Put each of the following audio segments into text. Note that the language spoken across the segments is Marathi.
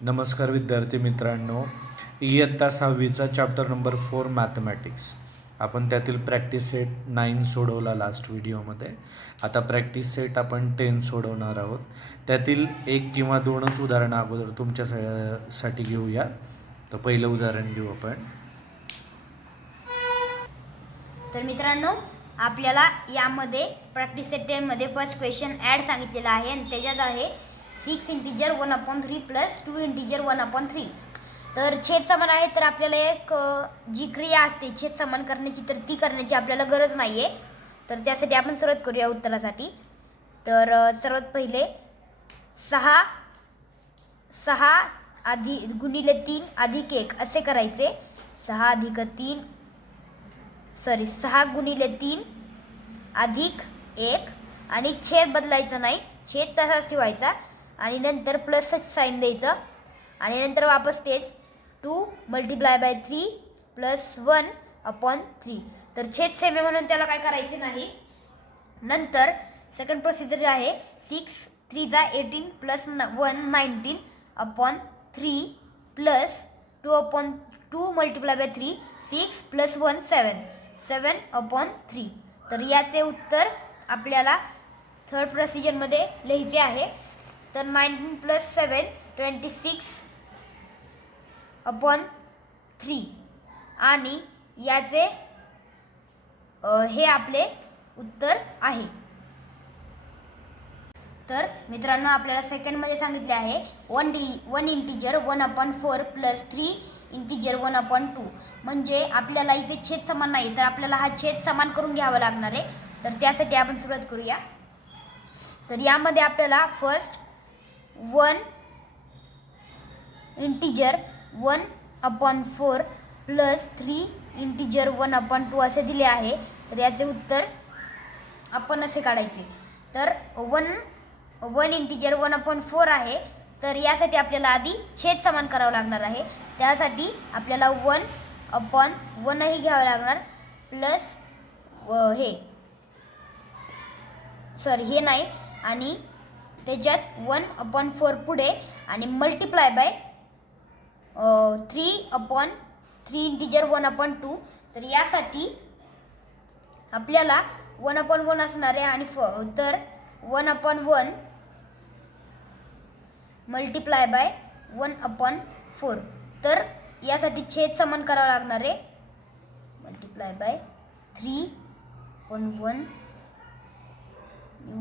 नमस्कार विद्यार्थी मित्रांनो इयत्ता सहावीचा चॅप्टर नंबर फोर मॅथमॅटिक्स आपण त्यातील प्रॅक्टिस सेट नाईन सोडवला लास्ट व्हिडिओमध्ये आता प्रॅक्टिस सेट आपण टेन सोडवणार आहोत. त्यातील एक किंवा दोनच उदाहरणं अगोदर तुमच्या सा- साठी घेऊया. तर पहिलं उदाहरण घेऊ आपण. तर मित्रांनो आपल्याला यामध्ये प्रॅक्टिस सेट टेनमध्ये फर्स्ट क्वेश्चन ॲड सांगितलेला आहे आणि त्याच्यात आहे six integer one upon three plus two integer one upon three. तर छेद समान आहे तर आपल्याला एक जी क्रिया असते छेद समान करण्याची तर ती करण्याची आपल्याला गरज नाही आहे तर त्यासाठी आपण सुरुवात करूया उत्तरासाठी. तर सर्वात पहिले सहा सहा आधी गुणिले तीन अधिक एक असे करायचे. सहा अधिक तीन सॉरी सहा गुणिले तीन अधिक एक आणि छेद बदलायचा नाही. छेद तसाच ठेवायचा. आणि नंतर प्लसच साईन द्यायचं. आणि नंतर वापस तेच two multiply by three plus one upon three तर छेद सेमे म्हणून त्याला काय करायचे नाही. नंतर सेकंड प्रोसिजर जे आहे सिक्स थ्री जा eighteen plus one nineteen upon three plus two upon two multiply by three six plus one seven seven upon three तर याचे उत्तर आपल्याला थर्ड प्रोसिजरमध्ये लिहायचे आहे. तर nineteen plus seven twenty six upon three आणि याचे हे आपले उत्तर आहे. तर मित्रांनो आपल्याला सेकंडमध्ये सांगितले आहे one D one integer one upon four plus three integer one upon two म्हणजे आपल्याला इथे छेद समान नाही तर आपल्याला हा छेद समान करून घ्यावा लागणार आहे. तर त्यासाठी आपण सुरुवात करूया. तर यामध्ये आपल्याला first one integer one upon four plus three integer one upon two असे दिले आहे. तर याचे उत्तर आपण असे काढायचे. तर one one integer one upon four आहे. तर यासाठी आपल्याला आधी छेद समान करावं लागणार आहे. त्यासाठी आपल्याला वन अपॉन वनही घ्यावं लागणार. प्लस हे. सॉरी हे नाही. आणि त्याच्यात वन अपॉन फोर पुढे आणि multiply by three upon three integer one upon two तर यासाठी आपल्याला वन अपॉन वन असणार आहे आणि फ तर one upon one multiply by one upon four तर यासाठी छेद समान करावा लागणार आहे. Multiply by three upon one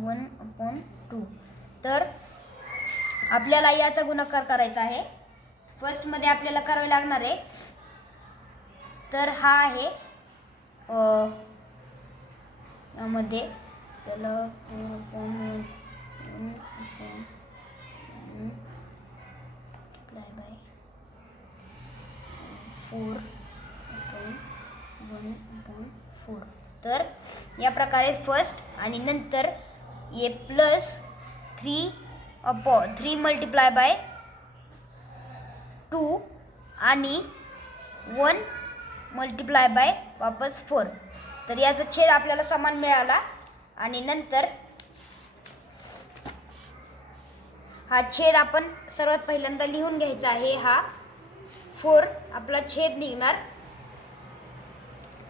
one upon two तर आपल्याला याचा गुणाकार करायचा आहे. फर्स्टमध्ये आपल्याला करावे लागणार आहे. तर हा आहे यामध्ये आपल्याला four by four upon one upon four तर या प्रकारे फर्स्ट आणि नंतर a plus three upon three multiply by two आणि वन मल्टिप्लाय बाय वापस फोर तर याचा छेद आपल्याला समान मिळाला आणि नंतर हा छेद आपण सर्वात पहिल्यांदा लिहून घ्यायचा आहे. हा फोर आपला छेद निघणार.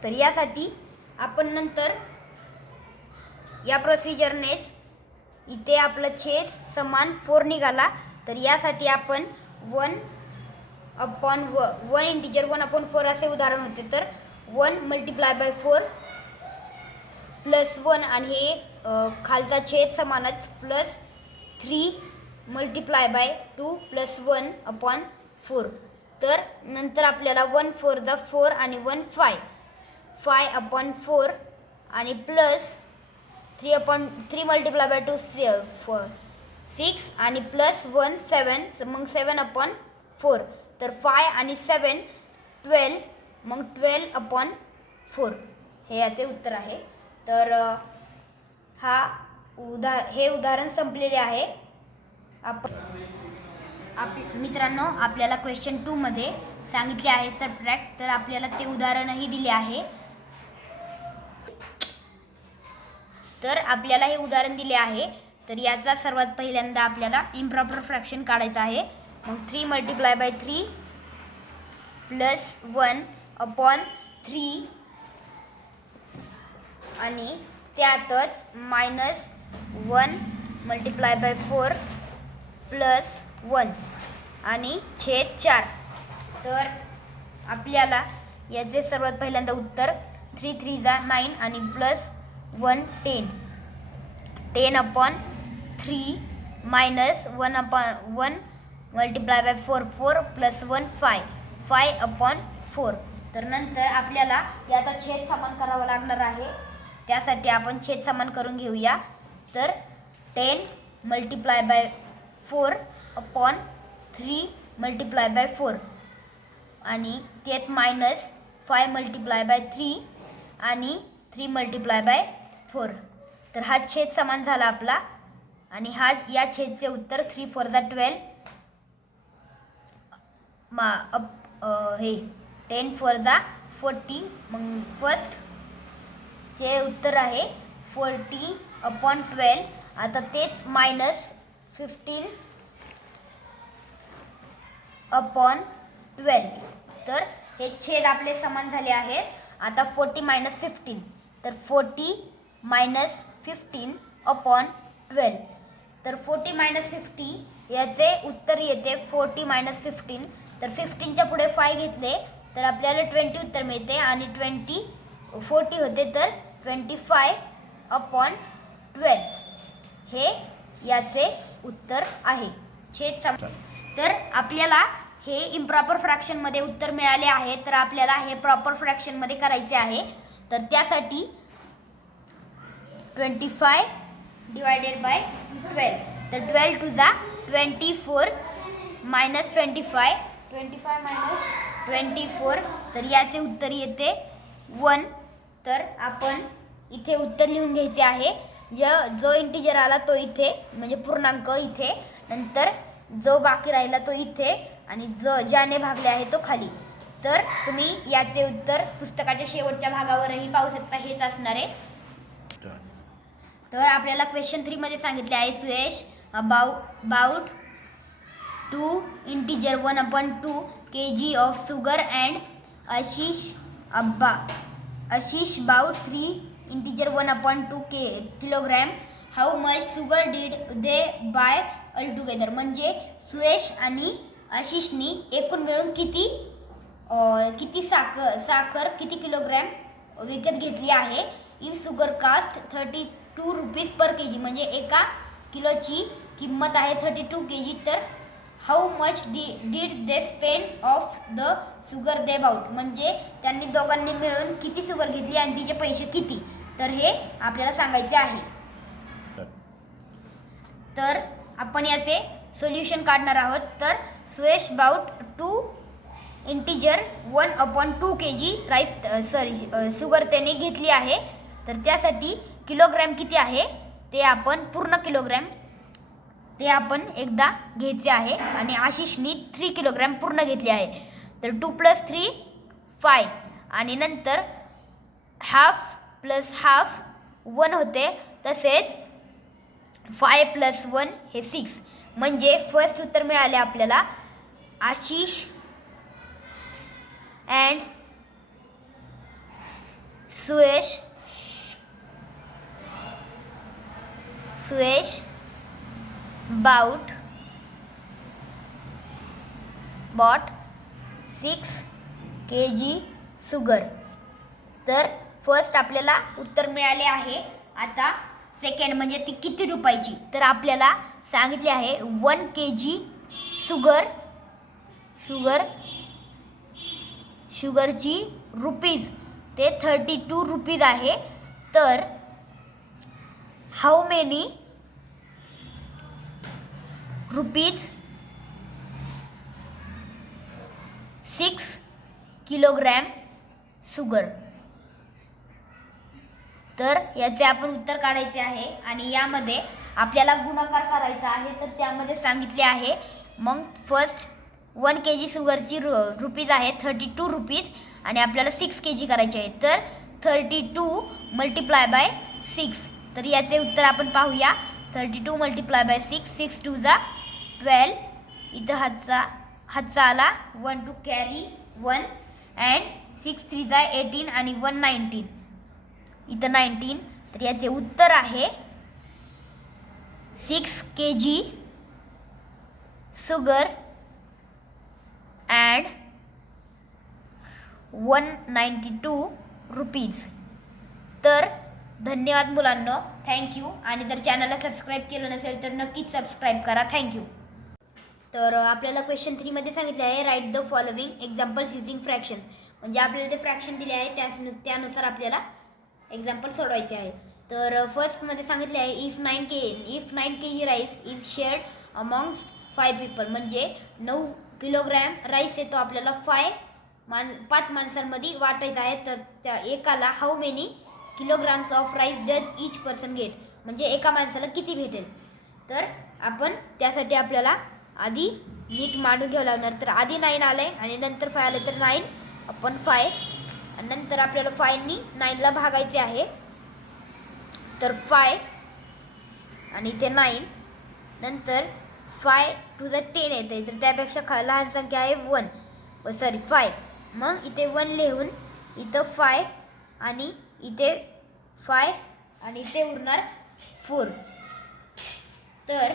तर यासाठी आपण नंतर या प्रोसिजरनेच इथे आपलं छेद समान फोर निघाला. तर यासाठी आपण वन अपॉन व one integer one upon four असे उदाहरण होते तर one multiply by four plus one आणि हे खालचा छेद समानच plus three multiply by two plus one upon four तर नंतर आपल्याला वन फोरचा फोर आणि one five five upon four आणि plus three upon three multiply by two six आणि प्लस वन सेवन मग सेवन अपॉन फोर तर फाय आणि सेवन ट्वेल्व मग ट्वेल्व अपॉन फोर हे याचे उत्तर आहे. तर uh, हा उदा हे उदाहरण संपलेले आहे. आपण आप मित्रांनो आपल्याला क्वेश्चन टूमध्ये सांगितले आहे सबट्रॅक्ट तर आपल्याला ते उदाहरणही दिले आहे. तर आपल्याला हे उदाहरण दिले आहे. तर याचा सर्वात पहिल्यांदा आपल्याला इम्प्रॉपर फ्रॅक्शन काढायचं आहे. मग three multiply by three plus one upon three आणि त्यातच minus one multiply by four plus one आणि छेद चार. तर आपल्याला याचे सर्वात पहिल्यांदा उत्तर थ्री थ्री जा नाईन आणि plus one ten. Ten upon three minus one upon one multiply by four four plus one five five upon four तर नंतर आपल्याला याचा छेद समान करावा लागणार आहे. त्यासाठी आपण छेद समान करून घेऊया. तर ten multiply by four upon three multiply by four आणि त्यात minus five multiply by three आणि थ्री मल्टिप्लाय बाय फोर. तर हा छेद समान झाला आपला. आणि हा या छेदचे उत्तर थ्री फोर जा ट्वेल्व. मा अप हे टेन फोर जा फोर्टी. मग फर्स्ट चे उत्तर आहे फोर्टी अपॉन ट्वेल्व. आता तेच मायनस फिफ्टीन अपॉन ट्वेल्व. तर हे छेद आपले समान झाले आहेत. आता फोर्टी मायनस फिफ्टीन तर forty minus fifteen upon twelve. तर फोर्टी मायनस फिफ्टी याचे उत्तर येते फोर्टी मायनस फिफ्टीन. तर फिफ्टीनच्या पुढे फाय घेतले तर आपल्याला ट्वेंटी उत्तर मिळते आणि ट्वेंटी फोर्टी होते तर ट्वेंटी फाय अपॉन ट्वेल्व हे याचे उत्तर आहे. छेद सम तर आपल्याला हे इम्प्रॉपर फ्रॅक्शनमध्ये उत्तर मिळाले आहे तर आपल्याला हे प्रॉपर फ्रॅक्शनमध्ये करायचे आहे. तर त्यासाठी twenty five divided by twelve तर ट्वेल्व टू जा twenty four minus twenty five twenty five minus twenty four तर याचे उत्तर येते वन तर आपण इथे उत्तर लिहून घ्यायचे आहे. ज जो इंटिजर आला तो इथे म्हणजे पूर्णांक इथे. नंतर जो बाकी राहिला तो इथे आणि ज ज्याने भागले आहे तो खाली. तर तुम्ही याचे उत्तर पुस्तकाच्या शेवटच्या भागावरही पाहू शकता हेच असणार आहे. तर आपल्याला क्वेश्चन थ्रीमध्ये सांगितले आहे Suyash about about two integer one upon two K G of sugar and Ashish अब्बा Ashish bought three integer one upon two K kilogram how much sugar did they buy all together म्हणजे सुयश आणि आशिषनी एकूण मिळून किती किती साखर साखर किती किलोग्रॅम विकत घेतली आहे? If sugar cost thirty two rupees per K G म्हणजे एका किलोची किंमत आहे थर्टी टू के जी तर how much D did they spend of the sugar they bought म्हणजे त्यांनी दोघांनी मिळून किती सुगर घेतली आणि तिचे पैसे किती? तर हे आपल्याला सांगायचे आहे. तर आपण याचे सोल्युशन काढणार आहोत. तर Suyash bought two integer one upon two K G rice sorry sugar त्याने घेतली आहे. तर त्यासाठी किलोग्रॅम किती आहे? ते आपण पूर्ण किलोग्रॅम ते आपण एकदा घ्यायचे आहे. आणि आशिषनी थ्री किलोग्रॅम पूर्ण घेतले आहे. तर टू प्लस थ्री फाय आणि नंतर हाफ प्लस हाफ वन होते. तसेच फाय प्लस वन हे सिक्स म्हणजे फर्स्ट उत्तर मिळाले आपल्याला Ashish and Suyash. Suyash bought bought six K G sugar. तर फर्स्ट आपल्याला उत्तर मिळाले आहे. आता सेकंड म्हणजे ती किती रुपयाची? तर आपल्याला सांगितले आहे one K G sugar sugar शुगरची rupees ते थर्टी टू रुपीज आहे. तर how many rupees six kilogram sugar तर याचे आपण उत्तर काढायचे आहे आणि यामध्ये आपल्याला गुणाकार करायचा आहे तर त्यामध्ये सांगितले आहे मग फर्स्ट वन के जी शुगरची रु रुपीज आहे थर्टी टू रुपीज आणि आपल्याला सिक्स के जी करायची आहे. तर thirty two multiply by six तर याचे उत्तर आपण पाहूया. Thirty two multiply by six six two जा ट्वेल्व इथं हातचा हातचा आला. One two carry one and six थ्रीचा eighteen आणि वन नाईन्टीन इथं नाईन्टीन तर याचे उत्तर आहे six K G sugar and one ninety two rupees तर धन्यवाद मुलांनो. थँक्यू आणि जर चॅनलला सबस्क्राईब केलं नसेल तर नक्कीच सबस्क्राईब करा. थँक्यू तर आपल्याला क्वेश्चन थ्रीमध्ये सांगितले आहे write the following examples using fractions म्हणजे आपल्याला ते फ्रॅक्शन दिले आहे त्या त्यानुसार आपल्याला एक्झाम्पल सोडवायचे आहे. तर फर्स्टमध्ये सांगितले आहे if nine K if nine K G rice is shared amongst five people म्हणजे नऊ किलोग्रॅम राईस येतो आपल्याला फाय मान पाच माणसांमध्ये वाटायचा आहे. तर त्या एकाला how many kilograms of rice does each person get म्हणजे एका माणसाला किती भेटेल? तर आपण त्यासाठी आपल्याला आधी नीट मांडून घ्यावं लागणार. तर आधी नाईन आलं आहे आणि नंतर फाय आलं तर नाईन आपण फाय आणि नंतर आपल्याला फायनी नाईनला भागायचे आहे. तर फाय आणि इथे नाईन नंतर फाय टू द टेन येते तर त्यापेक्षा खा लहान संख्या आहे वन सॉरी फाय मग इथे वन लिहून इथं फाय आणि इथे फाय आणि इथे उरणार फोर तर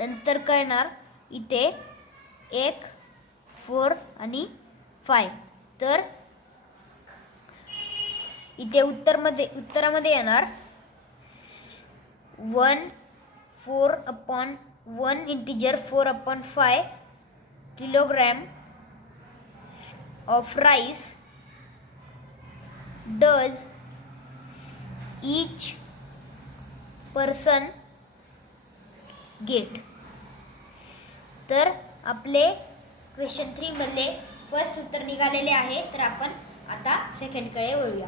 नंतर कळणार इथे एक फोर आणि फाय तर इथे उत्तरमध्ये उत्तरामध्ये येणार one four upon one integer four upon five kilogram of rice does each person get तर आपले क्वेश्चन थ्रीमधले फर्स्ट उत्तर निघालेले आहे. तर आपण आता सेकंडकडे वळूया.